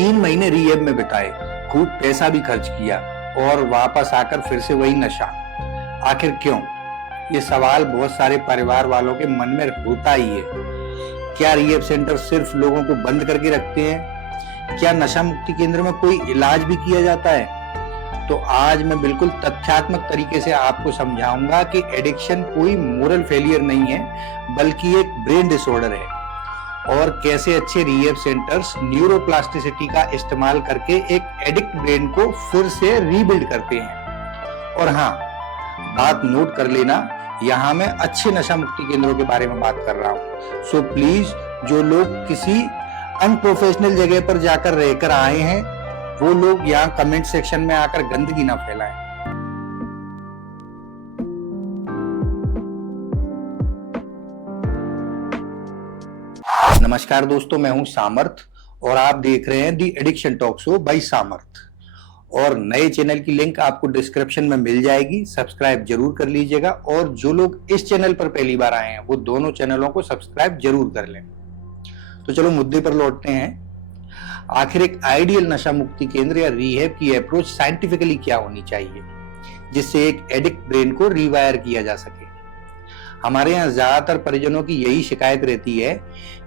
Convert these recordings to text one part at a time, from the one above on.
3 महीने रिहैब में बिताए, खूब पैसा भी खर्च किया और वापस आकर फिर से वही नशा। आखिर क्यों? ये सवाल बहुत सारे परिवार वालों के मन में होता ही है। क्या रिहैब सेंटर सिर्फ लोगों को बंद करके रखते हैं? क्या नशा मुक्ति केंद्र में कोई इलाज भी किया जाता है? तो आज मैं बिल्कुल तथ्यात्मक तरीके से आपको समझाऊंगा कि एडिक्शन कोई मोरल फेलियर नहीं है, बल्कि एक ब्रेन डिसऑर्डर है, और कैसे अच्छे रिहैब सेंटर्स न्यूरोप्लास्टिसिटी का इस्तेमाल करके एक एडिक्ट ब्रेन को फिर से रीबिल्ड करते हैं। और हाँ, बात नोट कर लेना, यहाँ मैं अच्छे नशा मुक्ति केंद्रों के बारे में बात कर रहा हूँ। सो प्लीज, जो लोग किसी अनप्रोफेशनल जगह पर जाकर रहकर आए हैं, वो लोग यहाँ कमेंट सेक्शन में आकर गंदगी ना फैलाएं। नमस्कार दोस्तों, मैं हूं सामर्थ और आप देख रहे हैं दी एडिक्शन टॉक शो बाय सामर्थ। और नए चैनल की लिंक आपको डिस्क्रिप्शन में मिल जाएगी, सब्सक्राइब जरूर कर लीजिएगा। और जो लोग इस चैनल पर पहली बार आए हैं, वो दोनों चैनलों को सब्सक्राइब जरूर कर लें। तो चलो मुद्दे पर लौटते हैं। आखिर एक आइडियल नशा मुक्ति केंद्र या रिहैब की अप्रोच साइंटिफिकली क्या होनी चाहिए, जिससे एक एडिक्ट ब्रेन को रिवायर किया जा सके। हमारे यहाँ ज्यादातर परिजनों की यही शिकायत रहती है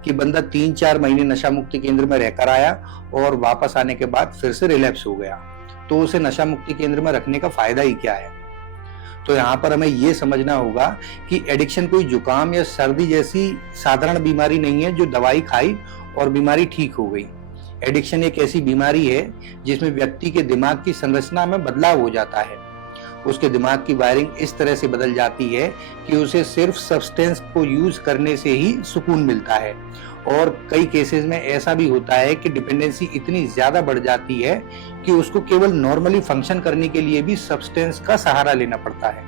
कि बंदा 3-4 महीने नशा मुक्ति केंद्र में रहकर आया और वापस आने के बाद फिर से रिलैप्स हो गया, तो उसे नशा मुक्ति केंद्र में रखने का फायदा ही क्या है। तो यहाँ पर हमें ये समझना होगा कि एडिक्शन कोई जुकाम या सर्दी जैसी साधारण बीमारी नहीं है जो दवाई खाई और बीमारी ठीक हो गई। एडिक्शन एक ऐसी बीमारी है जिसमें व्यक्ति के दिमाग की संरचना में बदलाव हो जाता है। उसके दिमाग की वायरिंग इस तरह से बदल जाती है कि उसे सिर्फ सब्सटेंस को यूज करने से ही सुकून मिलता है। और कई केसेस में ऐसा भी होता है कि डिपेंडेंसी इतनी ज्यादा बढ़ जाती है कि उसको केवल नॉर्मली फंक्शन करने के लिए भी सब्सटेंस का सहारा लेना पड़ता है।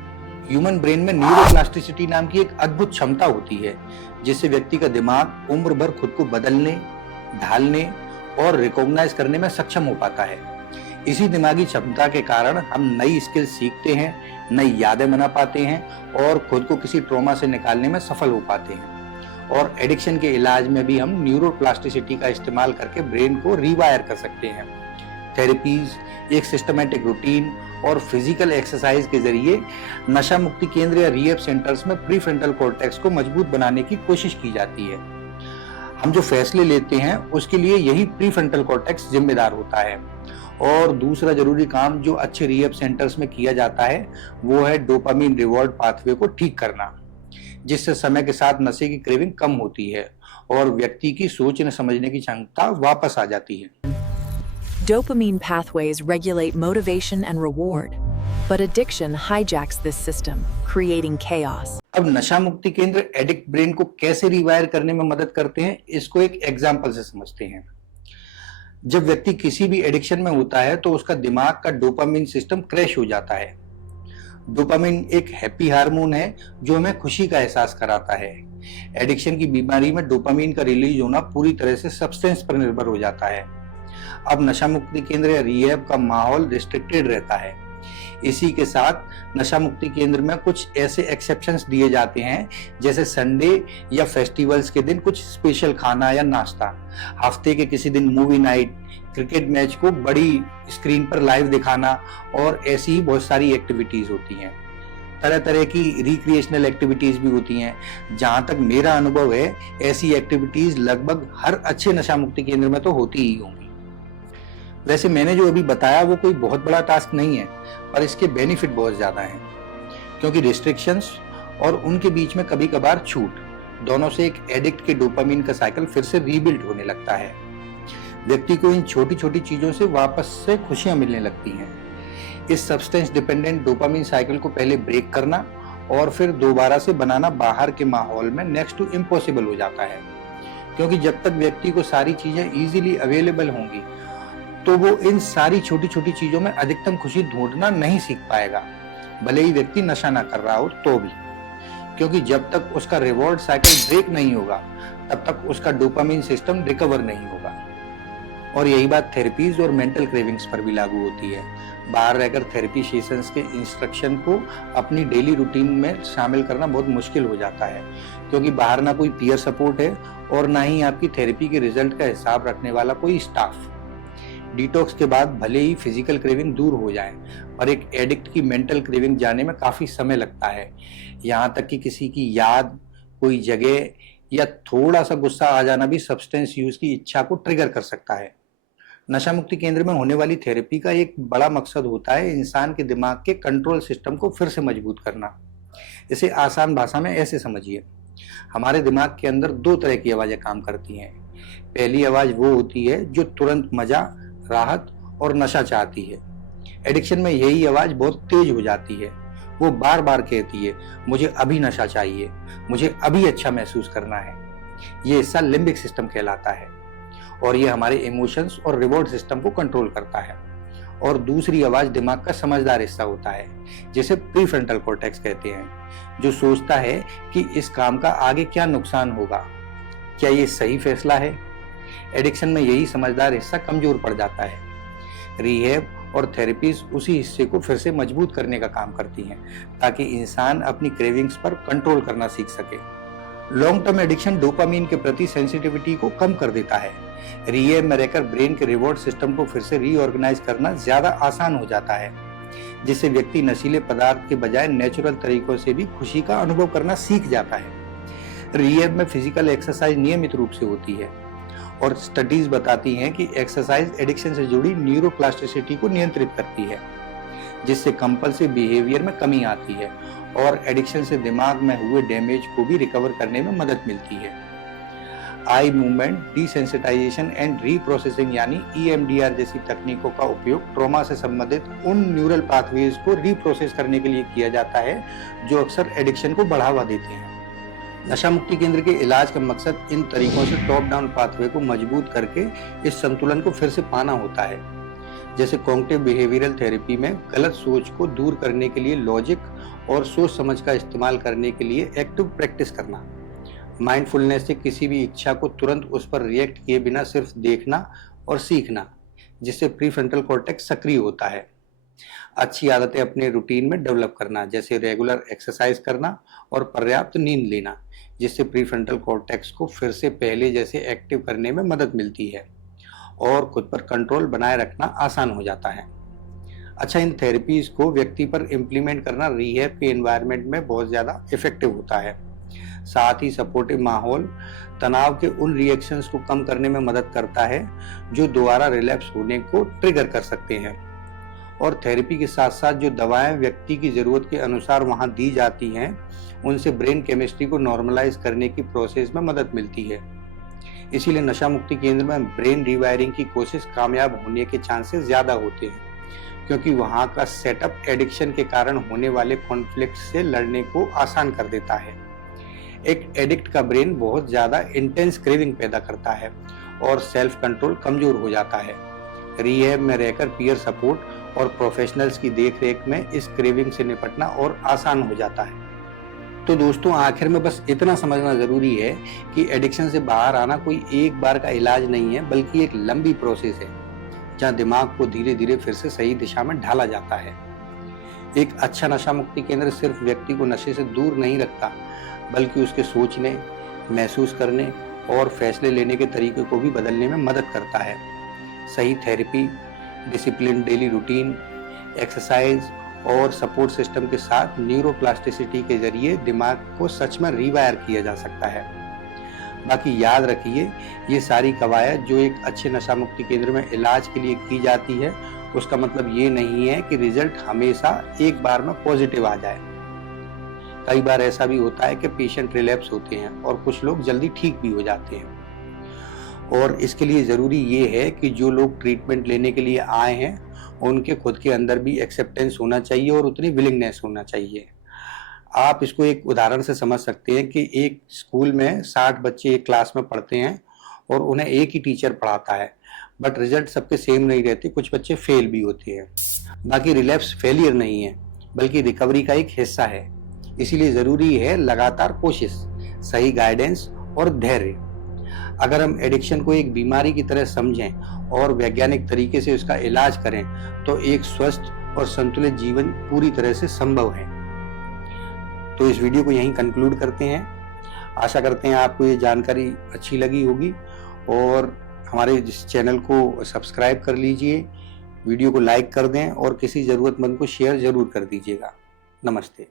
ह्यूमन ब्रेन में न्यूरोप्लास्टिसिटी नाम की एक अद्भुत क्षमता होती है, जिससे व्यक्ति का दिमाग उम्र भर खुद को बदलने, ढालने और रिकॉग्नाइज करने में सक्षम हो पाता है। इसी दिमागी क्षमता के कारण हम नई स्किल सीखते हैं, नई यादें बना पाते हैं और खुद को किसी ट्रॉमा से निकालने में सफल हो पाते हैं। और एडिक्शन के इलाज में भी हम न्यूरोप्लास्टिसिटी का इस्तेमाल करके ब्रेन को रिवायर कर सकते हैं। थेरेपीज, एक सिस्टमेटिक रूटीन और फिजिकल एक्सरसाइज के जरिए नशा मुक्ति केंद्र या रिहैब सेंटर्स में प्रीफ्रंटल कॉर्टेक्स को मजबूत बनाने की कोशिश की जाती है। हम जो फैसले लेते हैं उसके लिए यही प्रीफ्रंटल कॉर्टेक्स जिम्मेदार होता है। और दूसरा जरूरी काम जो अच्छे रिहैब सेंटर्स में किया जाता है, वो है डोपामिन रिवॉर्ड पाथवे को ठीक करना, जिससे समय के साथ नशे की क्रेविंग कम होती है और व्यक्ति की सोचने समझने की क्षमता वापस आ जाती है। Dopamine pathways regulate motivation and reward, but addiction hijacks this system, creating chaos. अब नशा मुक्ति केंद्र एडिक्ट ब्रेन को कैसे रिवायर करने में मदद करते हैं, इसको एक एग्जांपल से समझते हैं। जब व्यक्ति किसी भी एडिक्शन में होता है तो उसका दिमाग का डोपामिन सिस्टम क्रैश हो जाता है। डोपामिन एक हैप्पी हार्मोन है जो हमें खुशी का एहसास कराता है। एडिक्शन की बीमारी में डोपामिन का रिलीज होना पूरी तरह से सब्सटेंस पर निर्भर हो जाता है। अब नशा मुक्ति केंद्र या रिहैब का माहौल रिस्ट्रिक्टेड रहता है। इसी के साथ नशा मुक्ति केंद्र में कुछ ऐसे एक्सेप्शंस दिए जाते हैं, जैसे संडे या फेस्टिवल्स के दिन कुछ स्पेशल खाना या नाश्ता, हफ्ते के किसी दिन मूवी नाइट, क्रिकेट मैच को बड़ी स्क्रीन पर लाइव दिखाना, और ऐसी ही बहुत सारी एक्टिविटीज होती हैं। तरह तरह की रिक्रिएशनल एक्टिविटीज भी होती हैं। जहां तक मेरा अनुभव है, ऐसी एक्टिविटीज लगभग हर अच्छे नशा मुक्ति केंद्र में तो होती ही होंगी। वैसे मैंने जो अभी बताया वो कोई बहुत बड़ा टास्क नहीं है, पर इसके बेनिफिट बहुत ज्यादा हैं, क्योंकि रिस्ट्रिक्शंस और उनके बीच में कभी कभार छूट, दोनों से एक एडिक्ट के डोपामिन का साइकिल फिर से रीबिल्ड होने लगता है। व्यक्ति को इन छोटी छोटी चीजों से वापस से खुशियां मिलने लगती हैं। इस सब्सटेंस डिपेंडेंट डोपामिन साइकिल को पहले ब्रेक करना और फिर दोबारा से बनाना बाहर के माहौल में नेक्स्ट टू इम्पॉसिबल हो जाता है, क्योंकि जब तक व्यक्ति को सारी चीजें इजीली अवेलेबल होंगी तो वो इन सारी छोटी छोटी चीजों में अधिकतम खुशी ढूंढना नहीं सीख पाएगा, भले ही व्यक्ति नशा ना कर रहा हो तो भी। क्योंकि जब तक उसका रिवॉर्ड साइकिल ब्रेक नहीं होगा, तब तक उसका डोपामिन सिस्टम रिकवर नहीं होगा। और यही बात थेरेपीज और मेंटल क्रेविंग्स पर भी लागू होती है। बाहर रहकर थेरेपी सेशंस के इंस्ट्रक्शन को अपनी डेली रूटीन में शामिल करना बहुत मुश्किल हो जाता है, क्योंकि बाहर ना कोई पीयर सपोर्ट है और ना ही आपकी थेरेपी के रिजल्ट का हिसाब रखने वाला कोई स्टाफ। डिटॉक्स के बाद भले ही फिजिकल क्रेविंग दूर हो जाए, पर एक एडिक्ट की मेंटल क्रेविंग जाने में काफी समय लगता है। यहाँ तक कि किसी की याद, कोई जगह या थोड़ा सा गुस्सा आ जाना भी सब्सटेंस यूज की इच्छा को ट्रिगर कर सकता है। नशा मुक्ति केंद्र में होने वाली थेरेपी का एक बड़ा मकसद होता है इंसान के दिमाग के कंट्रोल सिस्टम को फिर से मजबूत करना। इसे आसान भाषा में ऐसे समझिए, हमारे दिमाग के अंदर दो तरह की आवाजें काम करती हैं। पहली आवाज वो होती है जो तुरंत मजा, राहत और नशा चाहती है। एडिक्शन में यही आवाज बहुत तेज हो जाती है। वो बार बार कहती है, मुझे अभी नशा चाहिए, मुझे अभी अच्छा महसूस करना है। ये हिस्सा लिम्बिक सिस्टम कहलाता है और ये हमारे इमोशंस और रिवॉर्ड सिस्टम को कंट्रोल करता है। और दूसरी आवाज दिमाग का समझदार हिस्सा होता है, जिसे प्रीफ्रंटल कॉर्टेक्स कहते हैं, जो सोचता है कि इस काम का आगे क्या नुकसान होगा, क्या ये सही फैसला है। एडिक्शन में यही समझदार हिस्सा कमजोर पड़ जाता है। रिहैब और थेरेपीज उसी हिस्से को फिर से मजबूत करने का काम करती हैं, ताकि इंसान अपनी क्रेविंग्स पर कंट्रोल करना सीख सके। लॉन्ग टर्म एडिक्शन डोपामीन के प्रति सेंसिटिविटी को कम कर देता है। रिहैब में रहकर ब्रेन के रिवॉर्ड सिस्टम को फिर से रीऑर्गेनाइज करना ज्यादा आसान हो जाता है, जिससे व्यक्ति नशीले पदार्थ के बजाय नेचुरल तरीकों से भी खुशी का अनुभव करना सीख जाता है। रिहैब में फिजिकल एक्सरसाइज नियमित रूप से होती है और स्टडीज बताती हैं कि एक्सरसाइज एडिक्शन से जुड़ी न्यूरोप्लास्टिसिटी को नियंत्रित करती है, जिससे कंपल्सिव बिहेवियर में कमी आती है और एडिक्शन से दिमाग में हुए डैमेज को भी रिकवर करने में मदद मिलती है। Eye movement desensitization and reprocessing यानी EMDR जैसी तकनीकों का उपयोग ट्रॉमा से संबंधित उन न्यूरल पाथवेज को रीप्रोसेस करने के लिए किया जाता है जो अक्सर एडिक्शन को बढ़ावा देते हैं। नशा मुक्ति केंद्र के इलाज का मकसद इन तरीकों से टॉप डाउन पाथवे को मजबूत करके इस संतुलन को फिर से पाना होता है। जैसे कॉग्निटिव बिहेवियरल थेरेपी में गलत सोच को दूर करने के लिए लॉजिक और सोच समझ का इस्तेमाल करने के लिए एक्टिव प्रैक्टिस करना। माइंडफुलनेस से किसी भी इच्छा को तुरंत उस पर रिएक्ट किए बिना सिर्फ देखना और सीखना, जिससे प्रीफ्रंटल कॉर्टेक्स सक्रिय होता है। अच्छी आदतें अपने रूटीन में डेवलप करना, जैसे रेगुलर एक्सरसाइज करना और पर्याप्त नींद लेना, जिससे प्रीफ्रंटल कॉर्टेक्स को फिर से पहले जैसे एक्टिव करने में मदद मिलती है और खुद पर कंट्रोल बनाए रखना आसान हो जाता है। अच्छा, इन थेरेपीज को व्यक्ति पर इम्प्लीमेंट करना रिहैब के एनवायरनमेंट में बहुत ज़्यादा इफेक्टिव होता है। साथ ही सपोर्टिव माहौल तनाव के उन रिएक्शंस को कम करने में मदद करता है जो दोबारा रिलैप्स होने को ट्रिगर कर सकते हैं। और थेरेपी के साथ साथ जो दवाएं व्यक्ति की ज़रूरत के अनुसार वहां दी जाती हैं, उनसे ब्रेन केमिस्ट्री को नॉर्मलाइज करने की प्रोसेस में मदद मिलती है। इसीलिए नशा मुक्ति केंद्र में ब्रेन रिवायरिंग की कोशिश कामयाब होने के चांसेस ज़्यादा होते हैं, क्योंकि वहाँ का सेटअप एडिक्शन के कारण होने वाले कॉन्फ्लिक्ट से लड़ने को आसान कर देता है। एक एडिक्ट का ब्रेन बहुत ज़्यादा इंटेंस क्रेविंग पैदा करता है और सेल्फ कंट्रोल कमज़ोर हो जाता है। रिहैब में रहकर पीयर सपोर्ट और प्रोफेशनल्स की देखरेख में इस क्रेविंग से निपटना और आसान हो जाता है। तो दोस्तों, आखिर में बस इतना समझना ज़रूरी है कि एडिक्शन से बाहर आना कोई एक बार का इलाज नहीं है, बल्कि एक लंबी प्रोसेस है जहाँ दिमाग को धीरे धीरे फिर से सही दिशा में ढाला जाता है। एक अच्छा नशा मुक्ति केंद्र सिर्फ व्यक्ति को नशे से दूर नहीं रखता, बल्कि उसके सोचने, महसूस करने और फैसले लेने के तरीके को भी बदलने में मदद करता है। सही therapy, discipline daily routine, exercise और सपोर्ट सिस्टम के साथ न्यूरोप्लास्टिसिटी के जरिए दिमाग को सच में रिवायर किया जा सकता है। बाकी याद रखिए, ये सारी कवायद जो एक अच्छे नशा मुक्ति केंद्र में इलाज के लिए की जाती है, उसका मतलब ये नहीं है कि रिजल्ट हमेशा एक बार में पॉजिटिव आ जाए। कई बार ऐसा भी होता है कि पेशेंट रिलैप्स होते हैं और कुछ लोग जल्दी ठीक भी हो जाते हैं। और इसके लिए ज़रूरी ये है कि जो लोग ट्रीटमेंट लेने के लिए आए हैं, उनके खुद के अंदर भी एक्सेप्टेंस होना चाहिए और उतनी विलिंगनेस होना चाहिए। आप इसको एक उदाहरण से समझ सकते हैं कि एक स्कूल में 60 बच्चे एक क्लास में पढ़ते हैं और उन्हें एक ही टीचर पढ़ाता है, बट रिजल्ट सबके सेम नहीं रहते, कुछ बच्चे फेल भी होते हैं। बाकी रिलैप्स फेलियर नहीं है, बल्कि रिकवरी का एक हिस्सा है। इसीलिए ज़रूरी है लगातार कोशिश, सही गाइडेंस और धैर्य। अगर हम एडिक्शन को एक बीमारी की तरह समझें और वैज्ञानिक तरीके से उसका इलाज करें, तो एक स्वस्थ और संतुलित जीवन पूरी तरह से संभव है। तो इस वीडियो को यहीं कंक्लूड करते हैं। आशा करते हैं आपको ये जानकारी अच्छी लगी होगी और हमारे इस चैनल को सब्सक्राइब कर लीजिए, वीडियो को लाइक कर दें और किसी ज़रूरतमंद को शेयर ज़रूर कर दीजिएगा। नमस्ते।